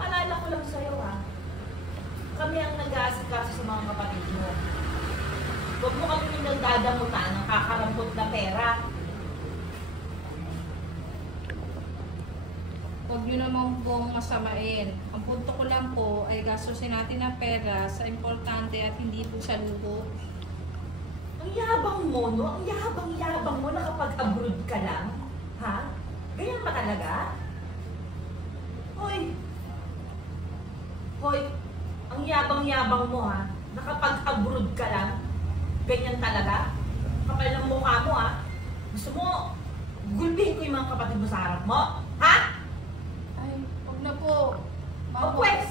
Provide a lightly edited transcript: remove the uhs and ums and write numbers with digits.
Paalala ko lang sa'yo ha. Kami ang nag-aasikaso sa mga kapatid mo. Huwag mo kami nagdadamutan ng kakarampot na pera. Huwag nyo naman pong masamain. Ang punto ko lang po ay gastusin natin ng pera sa importante at hindi po sa luho. Ang yabang mo, no? Ang yabang-yabang mo na kapag abroad ka lang. Ha? Ganyan ba talaga? Hoy! Hoy! Ang yabang-yabang mo, ha? Na kapag abroad ka lang, ganyan talaga? Kapal ng mukha mo, ha? Gusto mo, gulpihin ko yung mga kapatid mo sa harap mo? Ha? Ay, huwag na po. O pwes!